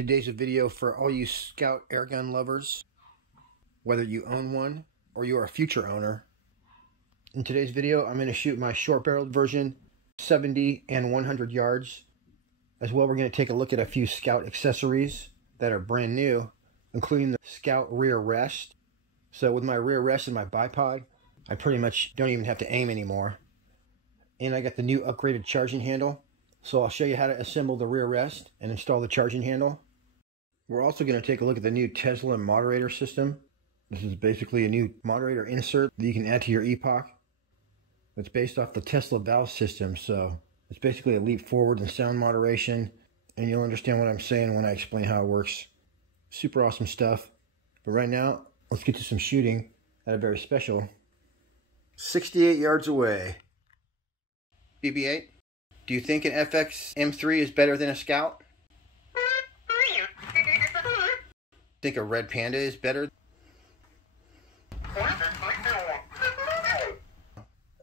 Today's a video for all you Skout Airgun lovers, whether you own one or you are a future owner. In today's video, I'm going to shoot my short-barreled version, 70 and 100 yards. As well, we're going to take a look at a few Skout accessories that are brand new, including the Skout rear rest. So with my rear rest and my bipod, I pretty much don't even have to aim anymore. And I got the new upgraded charging handle. So I'll show you how to assemble the rear rest and install the charging handle. We're also going to take a look at the new Tesla moderator system. This is basically a new moderator insert that you can add to your EPOCH. It's based off the Tesla valve system, so it's basically a leap forward in sound moderation, and you'll understand what I'm saying when I explain how it works. Super awesome stuff. But right now, let's get to some shooting at a very special 68 yards away. BB-8. Do you think an FX M3 is better than a Skout? Think a Red Panda is better?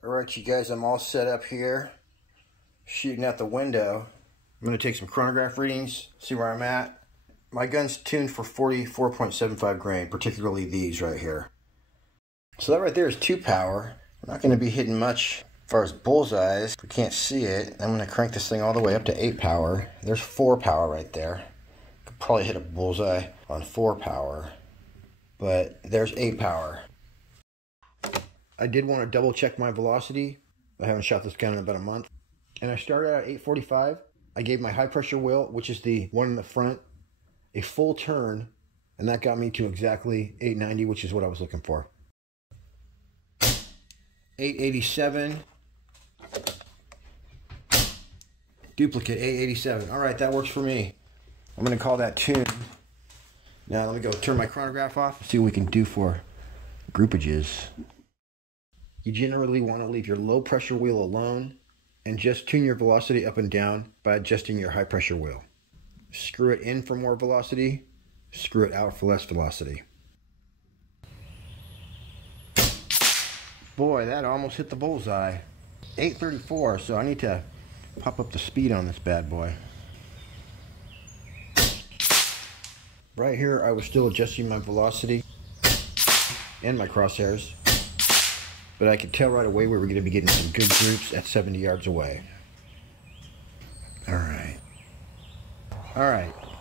Alright you guys, I'm all set up here, shooting out the window. I'm going to take some chronograph readings, see where I'm at. My gun's tuned for 44.75 grain, particularly these right here. So that right there is 2 power. I'm not going to be hitting much as far as bullseyes. If we can't see it, I'm going to crank this thing all the way up to 8 power. There's 4 power right there. Could probably hit a bullseye on 4 power, but there's 8 power. I did want to double check my velocity. I haven't shot this gun in about a month. And I started at 845. I gave my high pressure wheel, which is the one in the front, a full turn, and that got me to exactly 890, which is what I was looking for. 887. Duplicate 887. All right, that works for me. I'm going to call that tuned. Now let me go turn my chronograph off, see what we can do for groupages. You generally want to leave your low pressure wheel alone and just tune your velocity up and down by adjusting your high pressure wheel. Screw it in for more velocity, screw it out for less velocity. Boy, that almost hit the bullseye. 834, so I need to pop up the speed on this bad boy. Right here, I was still adjusting my velocity and my crosshairs, but I could tell right away we were going to be getting some good groups at 70 yards away. Alright,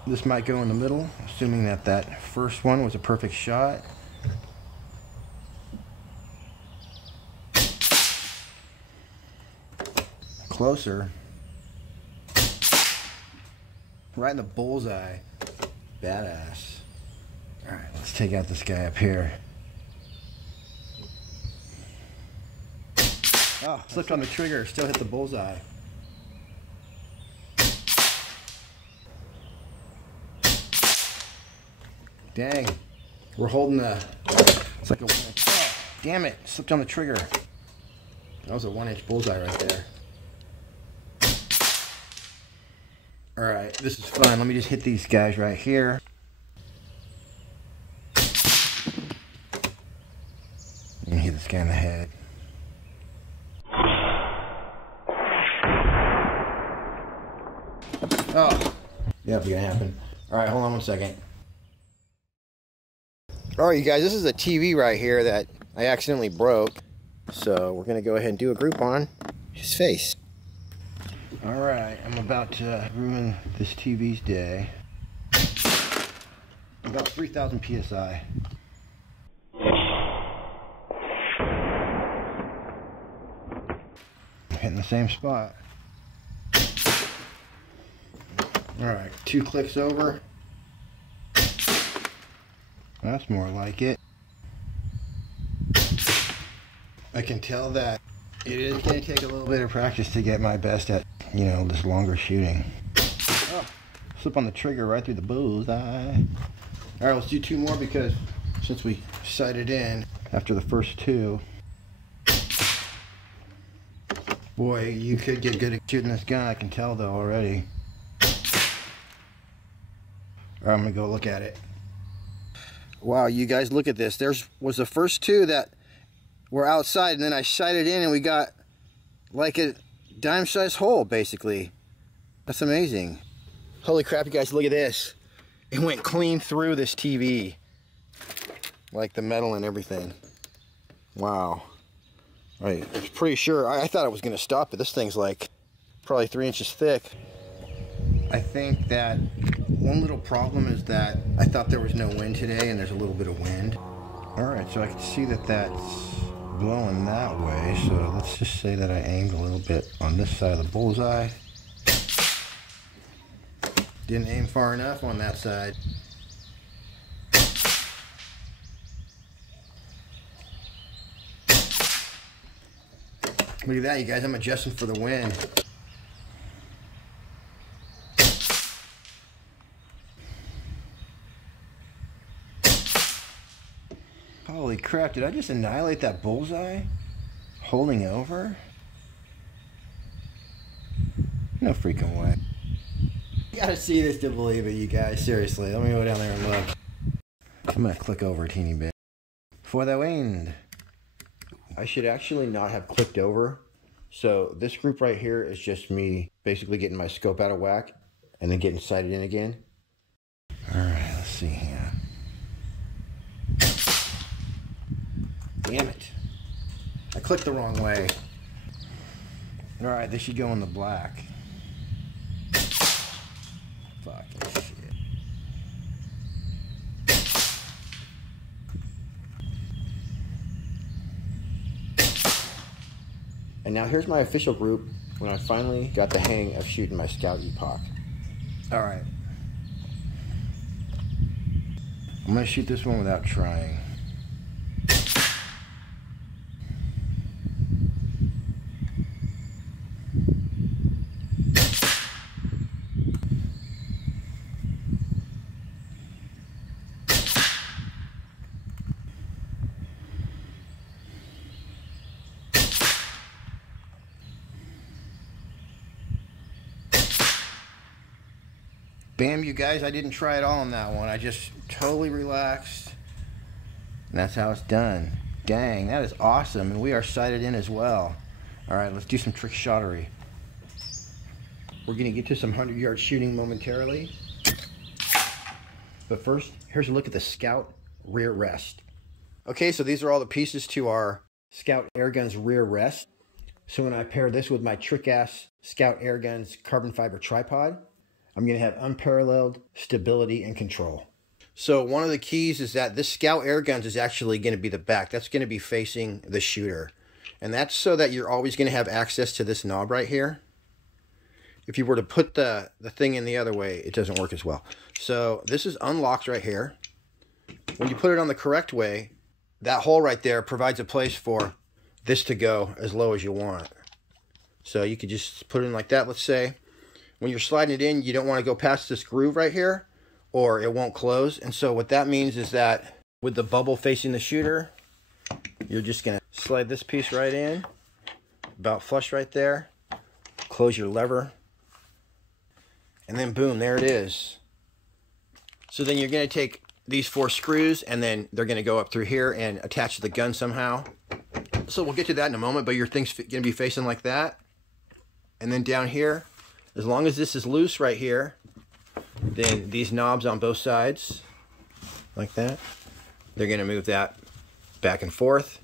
this might go in the middle, assuming that that first one was a perfect shot. Closer. Right in the bullseye. Badass. Alright, let's take out this guy up here. Oh, slipped on the trigger, still hit the bullseye. Dang. We're holding the... It's like a 1-inch... Oh, damn it, slipped on the trigger. That was a 1-inch bullseye right there. Alright, this is fun. Let me just hit these guys right here. And hit this guy in the head. Oh, yeah, it's gonna happen. Alright, hold on 1 second. Alright, you guys, this is a TV right here that I accidentally broke. So we're gonna go ahead and do a group on his face. Alright, I'm about to ruin this TV's day. About 3,000 PSI. Hitting the same spot. Alright, 2 clicks over. That's more like it. I can tell that it is going to take a little bit of practice to get my best at, you know, this longer shooting. Oh, slip on the trigger right through the bullseye. Alright, let's do 2 more because since we sighted in after the first 2. Boy, you could get good at shooting this gun, I can tell though already. Alright, I'm going to go look at it. Wow, you guys, look at this. There's was the first 2 that were outside, and then I sighted in and we got like a dime-sized hole, basically. That's amazing. Holy crap, you guys, look at this. it went clean through this TV. Like the metal and everything. Wow. I was pretty sure, I thought it was gonna stop, but this thing's like probably 3 inches thick. I think that one little problem is that I thought there was no wind today, and there's a little bit of wind. Alright, so I can see that that's blowing that way, so let's just say that I aimed a little bit on this side of the bullseye. Didn't aim far enough on that side. Look at that, you guys, I'm adjusting for the wind. Holy crap, did I just annihilate that bullseye? Holding over? No freaking way. You gotta see this to believe it, you guys. Seriously, let me go down there and look. I'm gonna click over a teeny bit. For the wind. I should actually not have clicked over. So this group right here is just me basically getting my scope out of whack and then getting sighted in again. Alright, let's see here. Damn it. I clicked the wrong way. Alright, this should go in the black. Fucking shit. And now here's my official group when I finally got the hang of shooting my Skout EPOCH. Alright. I'm going to shoot this one without trying. Bam, you guys, I didn't try at all on that one. I just totally relaxed. And that's how it's done. Dang, that is awesome. And we are sighted in as well. All right, let's do some trick shottery. We're going to get to some 100-yard shooting momentarily. But first, here's a look at the Skout rear rest. Okay, so these are all the pieces to our Skout Airguns rear rest. So when I pair this with my trick-ass Skout Airguns carbon fiber tripod, I'm going to have unparalleled stability and control. So one of the keys is that this Skout Airguns is actually going to be the back. That's going to be facing the shooter. And that's so that you're always going to have access to this knob right here. If you were to put the thing in the other way, it doesn't work as well. So this is unlocked right here. When you put it on the correct way, that hole right there provides a place for this to go as low as you want. So you could just put it in like that, let's say. When you're sliding it in, you don't want to go past this groove right here, or it won't close. And so what that means is that with the bubble facing the shooter, you're just going to slide this piece right in, about flush right there, close your lever, and then boom, there it is. So then you're going to take these 4 screws, and then they're going to go up through here and attach to the gun somehow. So we'll get to that in a moment, but your thing's going to be facing like that. And then down here, as long as this is loose right here, then these knobs on both sides, like that, they're going to move that back and forth,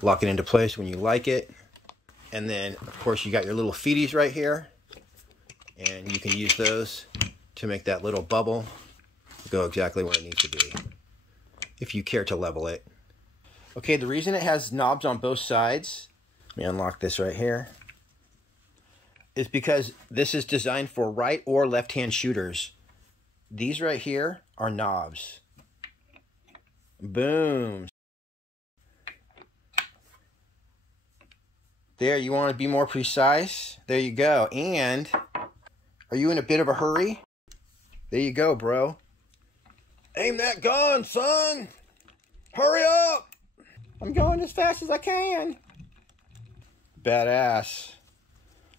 lock it into place when you like it. And then, of course, you got your little feeties right here, and you can use those to make that little bubble go exactly where it needs to be, if you care to level it. Okay, the reason it has knobs on both sides, let me unlock this right here, is because this is designed for right or left-hand shooters. These right here are knobs. Boom. There, you want to be more precise? There you go. And are you in a bit of a hurry? There you go, bro. Aim that gun, son! Hurry up! I'm going as fast as I can. Badass.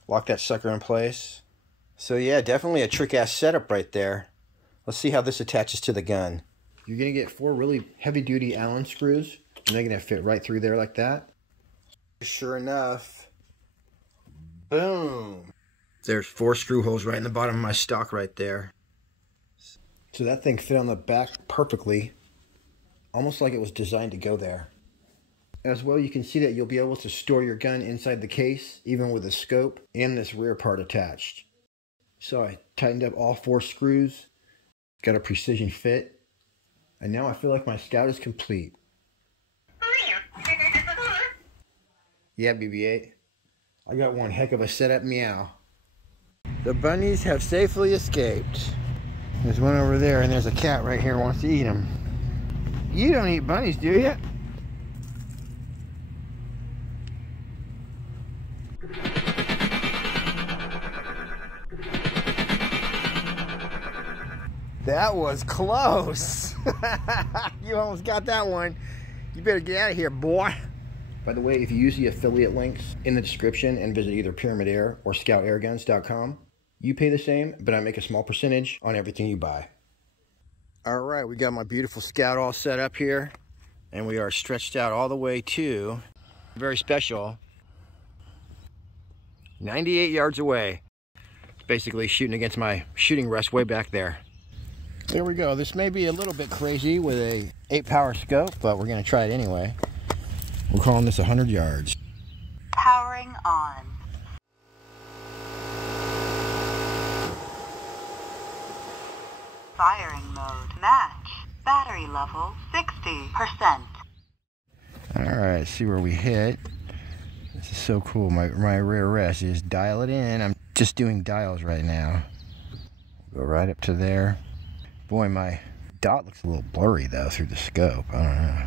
Lock that sucker in place. So yeah, definitely a trick-ass setup right there. Let's see how this attaches to the gun. You're going to get 4 really heavy-duty Allen screws, and they're going to fit right through there like that. Sure enough, boom. There's 4 screw holes right in the bottom of my stock right there. So that thing fit on the back perfectly, almost like it was designed to go there. As well, you can see that you'll be able to store your gun inside the case, even with a scope and this rear part attached. So I tightened up all 4 screws, got a precision fit, and now I feel like my Skout is complete. Yeah, BB-8. I got one heck of a setup, meow. The bunnies have safely escaped. There's one over there, and there's a cat right here who wants to eat them. You don't eat bunnies, do you? That was close. You almost got that one. You better get out of here, boy. By the way, if you use the affiliate links in the description and visit either Pyramid Air or SkoutAirguns.com, you pay the same, but I make a small percentage on everything you buy. All right, we got my beautiful Skout all set up here, and we are stretched out all the way to, very special, 98 yards away. It's basically shooting against my shooting rest way back there. There we go. This may be a little bit crazy with a 8-power scope, but we're going to try it anyway. We're calling this 100 yards. Powering on. Firing mode. Match. Battery level 60%. Alright, see where we hit. This is so cool. My rear rest. You just dial it in. I'm just doing dials right now. Go right up to there. Boy, my dot looks a little blurry though through the scope. I don't know.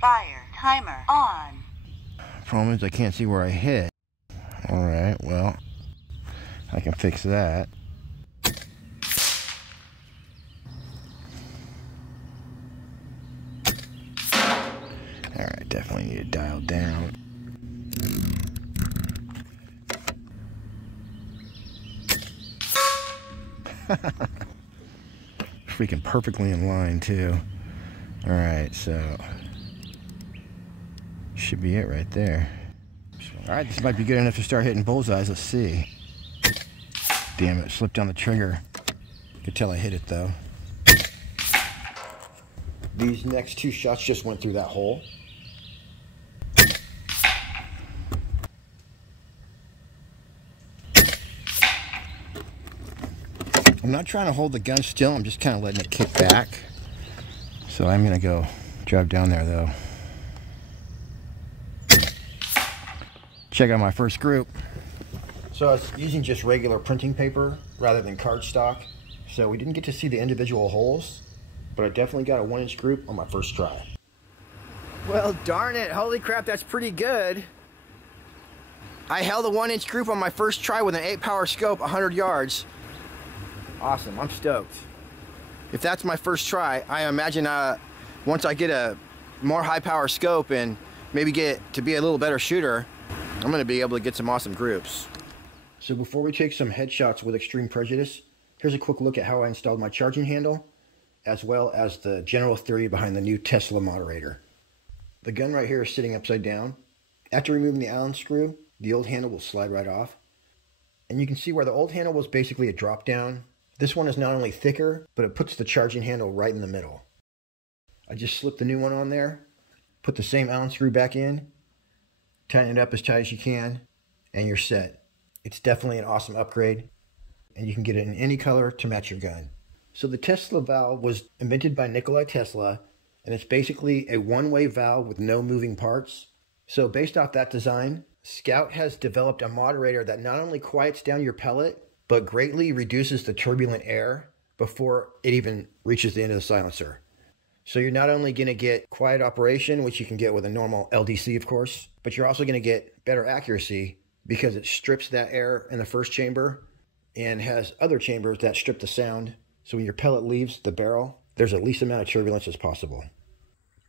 Fire timer on. Problem is I can't see where I hit. Alright, well, I can fix that. Alright, definitely need to dial down. Freaking perfectly in line too. Alright, so should be it right there. Alright, this might be good enough to start hitting bullseyes. Let's see. Damn it, slipped on the trigger. Could tell I hit it though. These next 2 shots just went through that hole. I'm not trying to hold the gun still, I'm just kind of letting it kick back. So I'm going to go drive down there though. Check out my first group. So I was using just regular printing paper rather than cardstock. So we didn't get to see the individual holes, but I definitely got a 1-inch group on my first try. Well, darn it, holy crap, that's pretty good. I held a 1-inch group on my first try with an 8-power scope, 100 yards. Awesome, I'm stoked. If that's my first try, I imagine once I get a more high-power scope and maybe get to be a little better shooter, I'm going to be able to get some awesome groups. So before we take some headshots with Extreme Prejudice, here's a quick look at how I installed my charging handle, as well as the general theory behind the new Tesla moderator. The gun right here is sitting upside down. After removing the Allen screw, the old handle will slide right off. And you can see where the old handle was basically a drop down. This one is not only thicker, but it puts the charging handle right in the middle. I just slipped the new one on there, put the same Allen screw back in, tighten it up as tight as you can, and you're set. It's definitely an awesome upgrade, and you can get it in any color to match your gun. So the Tesla valve was invented by Nikola Tesla, and it's basically a one-way valve with no moving parts. So based off that design, Skout has developed a moderator that not only quiets down your pellet, but greatly reduces the turbulent air before it even reaches the end of the silencer. So you're not only going to get quiet operation, which you can get with a normal LDC, of course, but you're also going to get better accuracy because it strips that air in the first chamber and has other chambers that strip the sound. So when your pellet leaves the barrel, there's the least amount of turbulence as possible.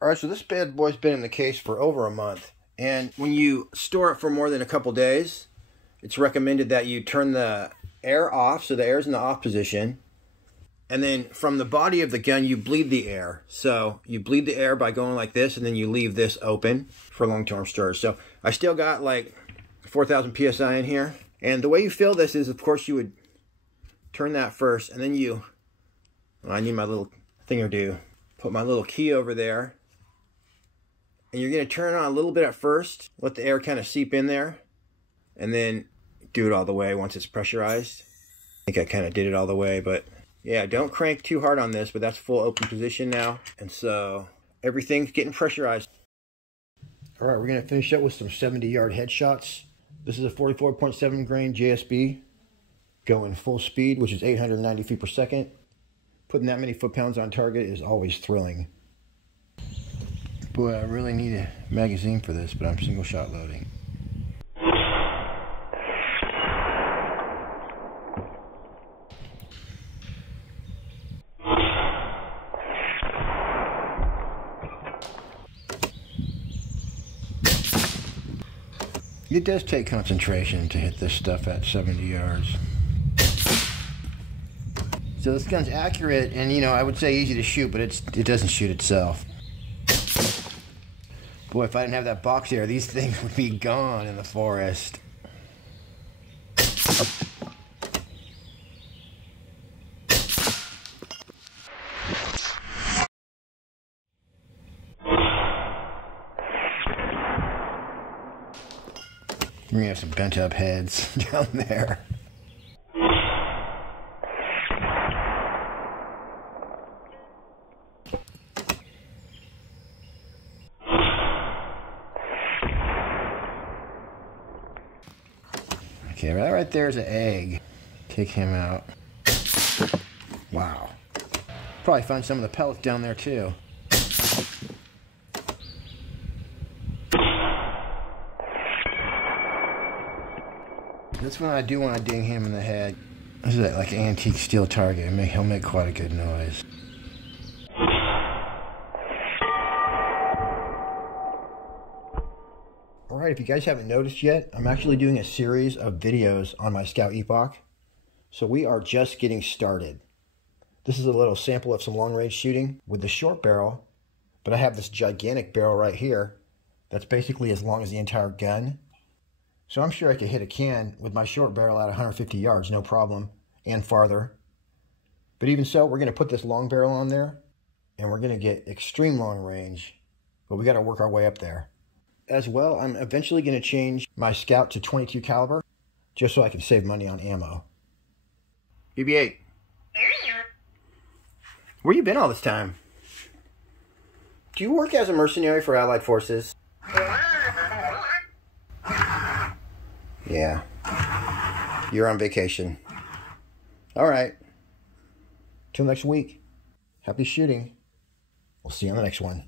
All right, so this bad boy's been in the case for over a month. And when you store it for more than a couple days, it's recommended that you turn the air off, so the air's in the off position. And then from the body of the gun, you bleed the air. So you bleed the air by going like this, and then you leave this open for long-term storage. So I still got like 4,000 PSI in here. And the way you fill this is, of course, you would turn that first, and then you I need my little thing or do. Put my little key over there. And you're going to turn it on a little bit at first. Let the air kind of seep in there. And then do it all the way once it's pressurized. I think I kind of did it all the way, but yeah, don't crank too hard on this, but that's full open position now. And so everything's getting pressurized. All right, we're going to finish up with some 70-yard headshots. This is a 44.7 grain JSB going full speed, which is 890 feet per second. Putting that many foot-pounds on target is always thrilling. Boy, I really need a magazine for this, but I'm single shot loading. It does take concentration to hit this stuff at 70 yards. So this gun's accurate and, you know, I would say easy to shoot, but it doesn't shoot itself. Boy, if I didn't have that box here, these things would be gone in the forest. We're gonna have some bent up heads down there. Okay, right there's an egg. Take him out. Wow. Probably find some of the pellets down there too. This one I do want to ding him in the head. This is like an antique steel target. He'll make quite a good noise. Alright, if you guys haven't noticed yet, I'm actually doing a series of videos on my Skout EPOCH. So we are just getting started. This is a little sample of some long range shooting with the short barrel, but I have this gigantic barrel right here that's basically as long as the entire gun. So I'm sure I could hit a can with my short barrel at 150 yards, no problem, and farther. But even so, we're going to put this long barrel on there, and we're going to get extreme long range, but we got to work our way up there. As well, I'm eventually going to change my Skout to 22 caliber, just so I can save money on ammo. BB-8. Where you been all this time? Do you work as a mercenary for Allied Forces? Yeah. You're on vacation. All right. Till next week. Happy shooting. We'll see you on the next one.